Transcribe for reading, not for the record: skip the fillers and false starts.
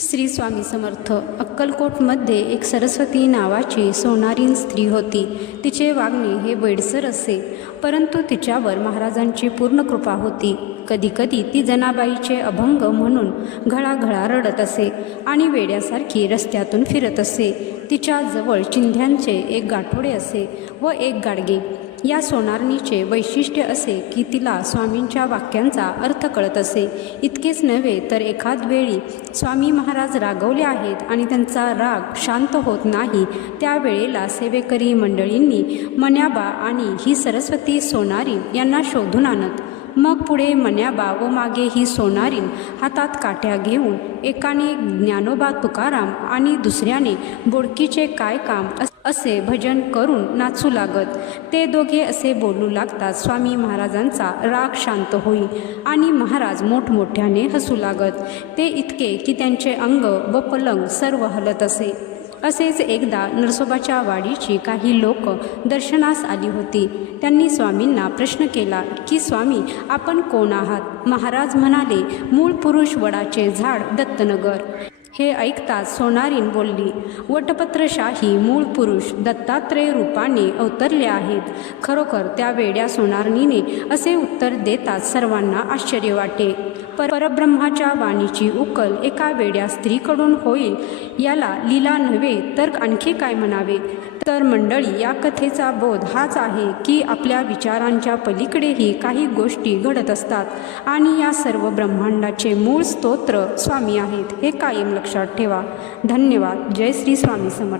श्री स्वामी समर्थ. अक्कलकोटमध्ये एक सरस्वती नावाची सोनारीन स्त्री होती. तिचे वागणे हे वेडसर असे, परंतु तिच्यावर महाराजांची पूर्ण कृपा होती. कधीकधी ती जनाबाईचे अभंग म्हणून घळाघळा रडत असे आणि वेड्यासारखी रस्त्यातून फिरत असे. तिच्या जवळ चिंध्यांचे एक गाठोडे असे व एक गाडगे. या सोनारणीचे वैशिष्ट्य असे की तिला स्वामींच्या वाक्यांचा अर्थ कळत असे. इतकेच नव्हे तर एखाद वेळी स्वामी महाराज रागवले आहेत आणि त्यांचा राग शांत होत नाही, त्यावेळेला सेवेकरी मंडळींनी मन्याबा आणि ही सरस्वती सोनारीन यांना शोधून आणत. मग पुढे मन्याबा व मागे ही सोनारीन हातात काठ्या घेऊन एकाने ज्ञानोबा तुकाराम आणि दुसऱ्याने बोडकीचे काय काम असे भजन करून नाचू लागत. ते दोघे असे बोलू लागतात स्वामी महाराजांचा राग शांत होई आणि महाराज मोठमोठ्याने हसू लागत. ते इतके की त्यांचे अंग व पलंग सर्व हलत असे. असेच एकदा नरसोबाच्या वाडीची काही लोक दर्शनास आली होती. त्यांनी स्वामींना प्रश्न केला की स्वामी, आपण कोण आहात? महाराज म्हणाले, मूळ पुरुष वडाचे झाड दत्तनगर. हे ऐकताच सोनारीन बोलली, वटपत्रशाही मूळ पुरुष दत्तात्रय रूपाने अवतरले आहेत. खरोखर त्या वेड्या सोनारणीने असे उत्तर देताच सर्वांना आश्चर्य वाटे. परब्रह्माच्या वाणीची उकल एका वेड्या स्त्रीकडून होईल याला लीला नव्हे तर आणखी काय म्हणावे. तर मंडळी, या कथेचा बोध हाच आहे की आपल्या विचारांच्या पलीकडेही काही गोष्टी घडत असतात आणि या सर्व ब्रह्मांडाचे मूळ स्तोत्र स्वामी आहेत, हे कायम लक्षात ठेवा. धन्यवाद. जय श्री स्वामी समर्थ.